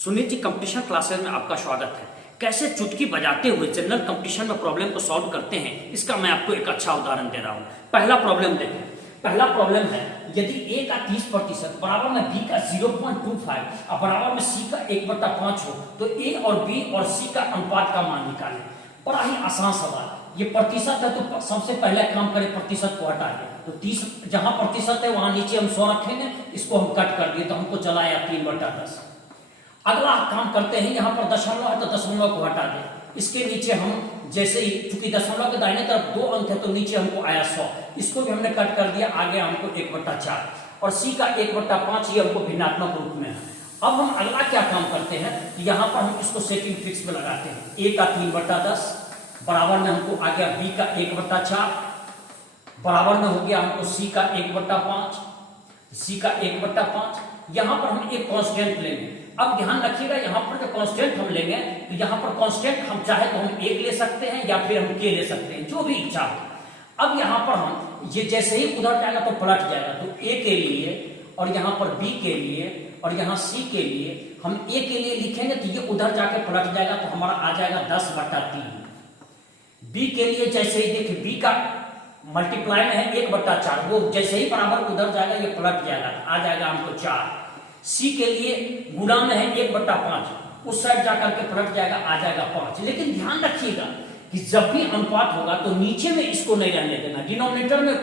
Sunil ji, competition classes में आपका स्वागत है। कैसे चुटकी बजाते हुए जनरल कंपटीशन में प्रॉब्लम को सॉल्व करते हैं, इसका मैं आपको एक अच्छा उदाहरण दे रहा हूं। पहला प्रॉब्लम देखें। पहला प्रॉब्लम है, यदि a का 30% बराबर में b का 0.25 और बराबर में c का 1/5 हो तो a और b और c का अनुपात का मान निकालें। बड़ा ही आसान सवाल। ये प्रतिशत है तो सबसे पहले काम करें, प्रतिशत को हटा दें। तो 30 जहां प्रतिशत है वहां नीचे हम 100 रखेंगे, इसको हम कट कर दिए तो हमको चला आया 3/10। अगला काम करते हैं, यहाँ पर दशमलव है तो दशमलव को हटा दें। इसके नीचे हम जैसे ही, चूंकि दशमलव के दाहिने तरफ 2 अंक है तो नीचे हमको आया 100, इसको भी हमने कट कर दिया। आगे हमको 1/4 और c का 1/5 ये हमको भिन्नात्मक रूप में है। अब हम अगला क्या काम करते हैं, यहाँ पर हम इसको सेटिंग फिक्स में लगाते हैं। a का 3/10 बराबर में हमको आ गया b का 1/4 बराबर में हो गया हमको c का 1/5, c का 1/5। यहाँ पर हम एक कांस्टेंट लेंगे। अब ध्यान रखिएगा, यहाँ पर जो कांस्टेंट हम लेंगे तो यहाँ पर कांस्टेंट हम चाहे तो हम 1 ले सकते हैं या फिर हम k ले सकते हैं, जो भी इच्छा हो। अब यहाँ पर हम ये जैसे ही उधर जाएगा तो पलट जाएगा, तो a के लिए और यहाँ पर b के लिए और यहाँ c के लिए हम a के लिए लिखेंगे तो ये उधर जाके पलट जाएगा, तो हमारा आ जाएगा 10/3। b के लिए जैसे ही देखिए b का मल्टीप्लाई में है 1/4, वो जैसे ही बराबर उधर जाएगा ये पलट जाएगा, आ जाएगा हमको 4। c के लिए गुणा में है 1/5, उस साइड जाकर के पलट जाएगा, आ जाएगा 5। लेकिन ध्यान रखिएगा कि जब भी अनुपात होगा तो नीचे में इसको नहीं रहने देना, डिनोमिनेटर में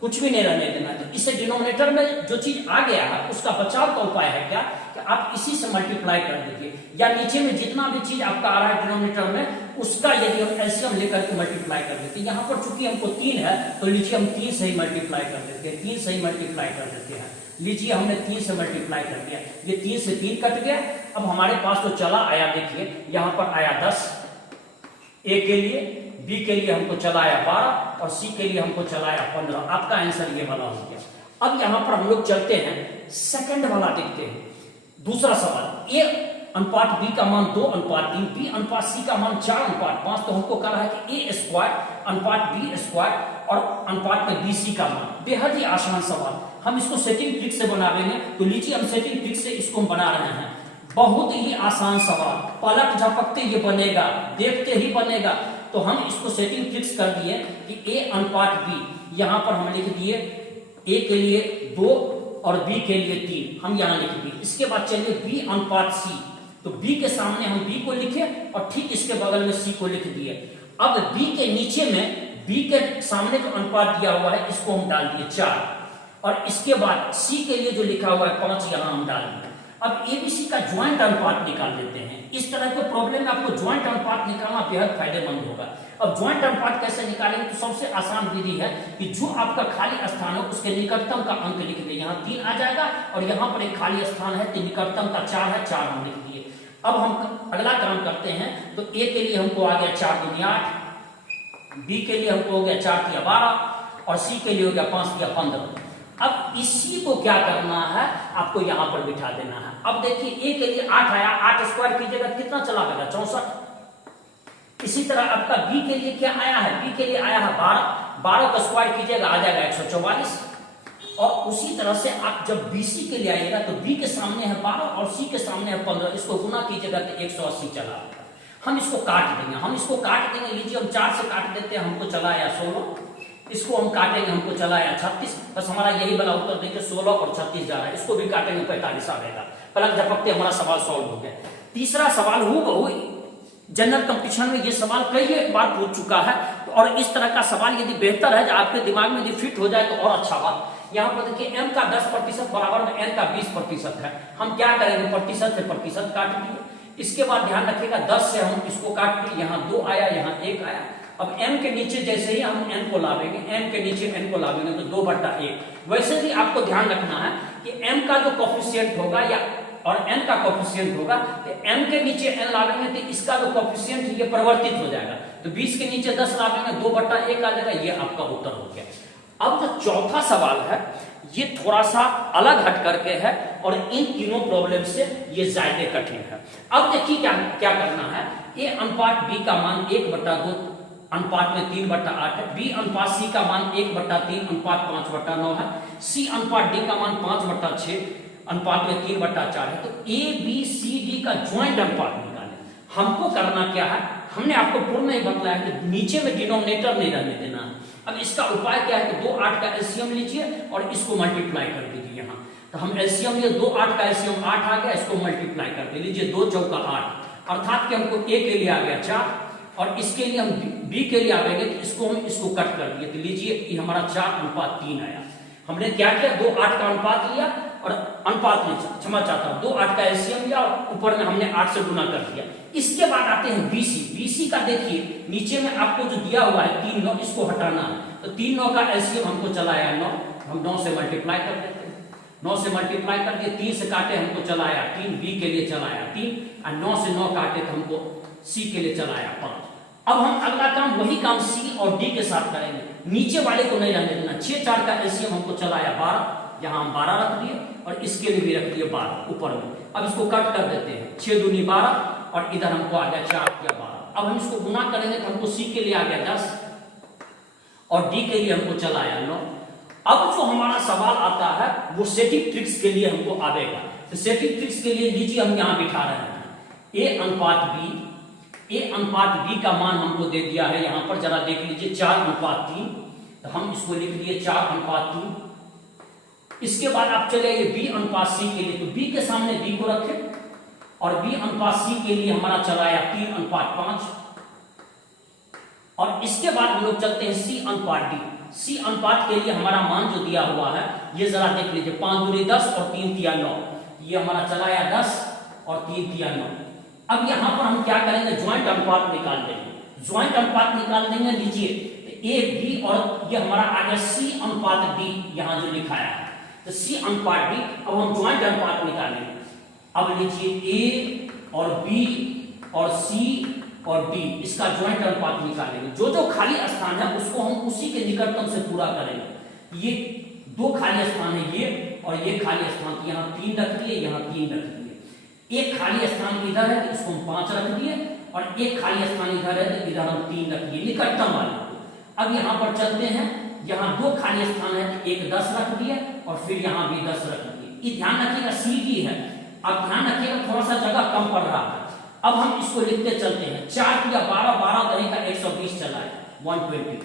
कुछ भी नहीं रहने देना। तो इसे डिनोमिनेटर में जो चीज आ गया है उसका बचाव का उपाय है क्या, कि आप इसी से मल्टीप्लाई कर दीजिए, या नीचे में जितना भी चीज आपका आ रहा है डिनोमिनेटर में उसका यदि हम एलसीएम लेकर के मल्टीप्लाई कर देते हैं। यहाँ पर चूंकि हमको 3 है तो लीजिए हम 3 से ही मल्टीप्लाई कर देते हैं, 3 से ही मल्टीप्लाई कर देते हैं। लीजिए हमने 3 से मल्टीप्लाई कर दिया, ये 3 से 3 कट गया। अब हमारे पास तो चला आया, देखिए यहाँ पर आया 10 a के लिए, b के लिए हमको चला आया 12 और c के लिए हमको चला आया 15। आपका आंसर ये वाला हो गया। अब यहाँ पर हम लोग चलते हैं, सेकंड वाला देखते हैं। दूसरा सवाल, a अनुपात b का मान 2:3, b अनुपात c का मान 4:5। तो हमको कहा है कि a² अनुपात b² और अनुपात में bc का मान। बेहद ही आसान सवाल, हम इसको सेटिंग ट्रिक से बनाएंगे। तो लीजिए हम सेटिंग ट्रिक से इसको बना रहे हैं। बहुत ही आसान सवाल, पलक झपकते ये बनेगा, देखते ही बनेगा। तो हम इसको सेटिंग ट्रिक्स कर दिए कि a अनुपात b, यहाँ पर हम लिख दिए a के लिए 2 और b के लिए 3, हम यहाँ लिख दिए। इसके बाद चलिए b अनुपात c, तो b के सामने हम b को लिखे और ठीक इसके बगल में c को लिख दिए। अब b के नीचे में b के सामने जो अनुपात दिया हुआ है इसको हम डाल दिए 4, और इसके बाद c के लिए जो लिखा हुआ है 5 यहाँ हम डाल दिए। अब एबीसी का ज्वाइंट अनुपात निकाल लेते हैं। इस तरह के प्रॉब्लम में आपको ज्वाइंट अनुपात निकालना बेहद फायदेमंद होगा। अब ज्वाइंट अनुपात कैसे निकालेंगे, तो सबसे आसान विधि है कि जो आपका खाली स्थान है उसके निकटतम का अंक लिख दें। यहाँ 3 आ जाएगा और यहाँ पर एक खाली स्थान है तो निकटतम का 4 है, 4 हम लिख दिए। अब हम अगला काम करते हैं, तो a के लिए हमको आ गया 4 दूनी 8, b के लिए हमको हो गया 4 तिया 12 और c के लिए हो गया 5 तिया 15। अब इसी को क्या करना है, आपको यहाँ पर बिठा देना है। अब देखिए a के लिए 8 आया, 8 स्क्वायर कीजिएगा कितना चला गया 64। इसी तरह आपका b के लिए क्या आया है, b के लिए आया है 12, 12 का स्क्वायर कीजिएगा आ जाएगा 144। और उसी तरह से आप जब bc के लिए आइएगा तो b के सामने है 12 और c के सामने है 15, इसको गुना कीजिएगा तो 180 चला। हम इसको काट देंगे, लीजिए हम 4 से काट देते हैं, हमको चला आया 16। इसको हम काटेंगे, हमको चला आया 36। बस हमारा यही वाला उत्तर देखिए 16 और 36 जा रहा है। इसको भी काटेंगे 45 आएगा। पलक झपकते हमारा सवाल सॉल्व हो गया। तीसरा सवाल हूबहू जनरल कंपटीशन में ये सवाल कई बार पूछ चुका है, और इस तरह का सवाल यदि बेहतर है, आपके दिमाग में यदि फिट हो जाए तो और अच्छा बात। यहाँ पर देखिए m का 10% बराबर में n का 20% है। हम क्या करेंगे, प्रतिशत से प्रतिशत काट दिए। इसके बाद ध्यान रखिएगा 10 से हम इसको काट दिए, यहाँ 2 आया, यहाँ 1 आया। अब m के नीचे जैसे ही हम n को लावेंगे, m के नीचे n को लावेंगे तो 2/1। वैसे भी आपको ध्यान रखना है कि m का जो कोफिशिएंट होगा या और n का कोफिशिएंट होगा, तो m के नीचे n लावेंगे तो इसका जो कोफिशिएंट है ये परिवर्तित हो जाएगा। तो 20 के नीचे 10 लावेंगे 2/1 आ जाएगा। ये आपका उत्तर हो गया। अब जो चौथा सवाल है ये थोड़ा सा अलग हट करके है और इन तीनों प्रॉब्लम से ये ज्यादा कठिन है। अब देखिए क्या करना है, a अनुपात b का मान 1/2 अनुपात में 3/8 है, b अनुपात c का मान 1/3 अनुपात 5/9 है, c अनुपात d का मान 5/6 अनुपात में 3/4 है, तो ए बी सी डी का ज्वाइंट अनुपात निकालें। हमको करना क्या है, हमने आपको पूर्ण ही बतलाया कि नीचे में डिनोमिनेटर नहीं रहने देना है। अब इसका उपाय क्या है कि 2 8 का एलसीएम लीजिए और इसको मल्टीप्लाई कर दीजिए। यहाँ तो हम एलसीएम लिए 2 8 का एलसीएम 8 आ गया, इसको मल्टीप्लाई कर दे लीजिए 2 चौका 8, अर्थात कि हमको ए के लिए आ गया 4 और इसके लिए हम बी के लिए आवेंगे तो इसको कट कर दिए, तो लीजिए ये हमारा 4:3 आया। हमने क्या किया, 2 8 का अनुपात लिया और अनुपात नहीं, क्षमा चाहता हूं, 2 8 का एलसीएम लिया और ऊपर में हमने 8 से गुना कर दिया। इसके बाद आते हैं बीसी। बीसी का देखिए नीचे में आपको जो दिया हुआ है 3 9, इसको हटाना है, तो 3 9 का एलसीएम हमको चलाया 9, हम 9 से मल्टीप्लाई कर देते हैं, 9 से मल्टीप्लाई कर दिए, 3 से काटे हमको चलाया 3, बी के लिए चलाया 3 और 9 से 9 काटे तो हमको सी के लिए चलाया 5। अब हम अगला काम वही काम सी और डी के साथ करेंगे, नीचे वाले को नहीं रहने देना। 6 4 का एलसीएम हमको चलाया 12, यहाँ हम 12 रख दिए और इसके लिए भी रख दिए 12 ऊपर में। अब इसको कट कर देते हैं, 6 दूनी 12 और इधर हमको आ गया 4 या 12। अब हम इसको गुना करेंगे तो हमको सी के लिए आ गया 10 और डी के लिए हमको चलाया 9। अब जो हमारा सवाल आता है वो सेटिंग ट्रिक्स के लिए हमको आवेगा, तो सेटिंग ट्रिक्स के लिए लीजिए हम यहाँ बिठा रहे हैं ए अनुपात बी का मान हमको दे दिया है यहाँ पर, जरा देख लीजिए 4:3, तो हम इसको लिख दिए 4:3। इसके बाद आप चले आइए बी अनुपात सी के लिए, तो बी के सामने बी को रखें और बी अनुपात सी के लिए हमारा चलाया 3:5 और इसके बाद हम लोग चलते हैं सी अनुपात डी। सी अनुपात के लिए हमारा मान जो दिया हुआ है ये जरा देख लीजिए, 5 दूनी 10 और 3 तिया 9, ये हमारा चलाया 10 और 3 तिया 9। अब यहां पर हम क्या करेंगे, ज्वाइंट अनुपात निकाल देंगे। ज्वाइंट अनुपात निकाल देंगे, लीजिए ए बी और ये हमारा आ गया सी अनुपात डी, यहां जो लिखाया है तो सी अनुपात डी। अब हम ज्वाइंट अनुपात निकालेंगे। अब लीजिए ए और बी और सी और डी, इसका ज्वाइंट अनुपात निकालेंगे। जो जो खाली स्थान है उसको हम उसी के निकटतम से पूरा करेंगे। ये 2 खाली स्थान है ये और ये खाली स्थान, यहाँ 3 रख दिए, यहाँ 3 रख दिए। एक खाली स्थान इधर है तो इसको हम 5 रख दिए और एक खाली स्थान इधर है तो इधर हम 3 रख दिए निकटतम वाले। अब यहाँ पर चलते हैं, यहाँ 2 खाली स्थान है तो एक 10 रख दिए और फिर यहाँ भी 10 रख दिए। ये ध्यान रखिएगा सी डी है, अब ध्यान रखिएगा थोड़ा सा जगह कम पड़ रहा है। अब हम इसको लिखते चलते हैं, 4 या 12 12 दही का 120 चलाए 120।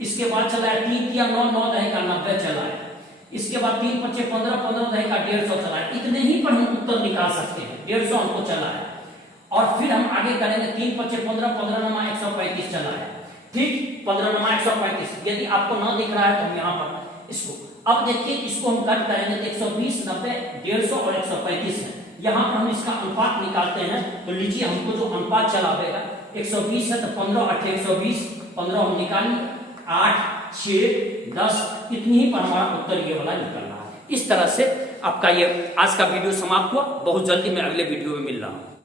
इसके बाद चलाया 3 या 9 9 दही का 90 चलाए। इसके बाद 3 5 15 15 दही का 150 चलाए। इतने ही पर हम उत्तर निकाल सकते हैं, 150 हमको चलाया और फिर हम आगे करेंगे 3 5 15 15 9 135 चलाया। ठीक, 15 9 135। यदि आपको ना दिख रहा है तो हम यहाँ पर इसको, अब देखिए इसको हम कट करेंगे तो 120 90 150 और 135 है। यहाँ पर हम इसका अनुपात निकालते हैं, तो लीजिए हमको जो अनुपात चलावेगा 120 है तो 15 8 120, 15 हम निकालेंगे 8 6 10, इतनी ही पर हमारा उत्तर ये वाला निकल रहा है। इस तरह से आपका ये आज का वीडियो समाप्त हुआ। बहुत जल्दी मैं अगले वीडियो में मिल रहा हूँ।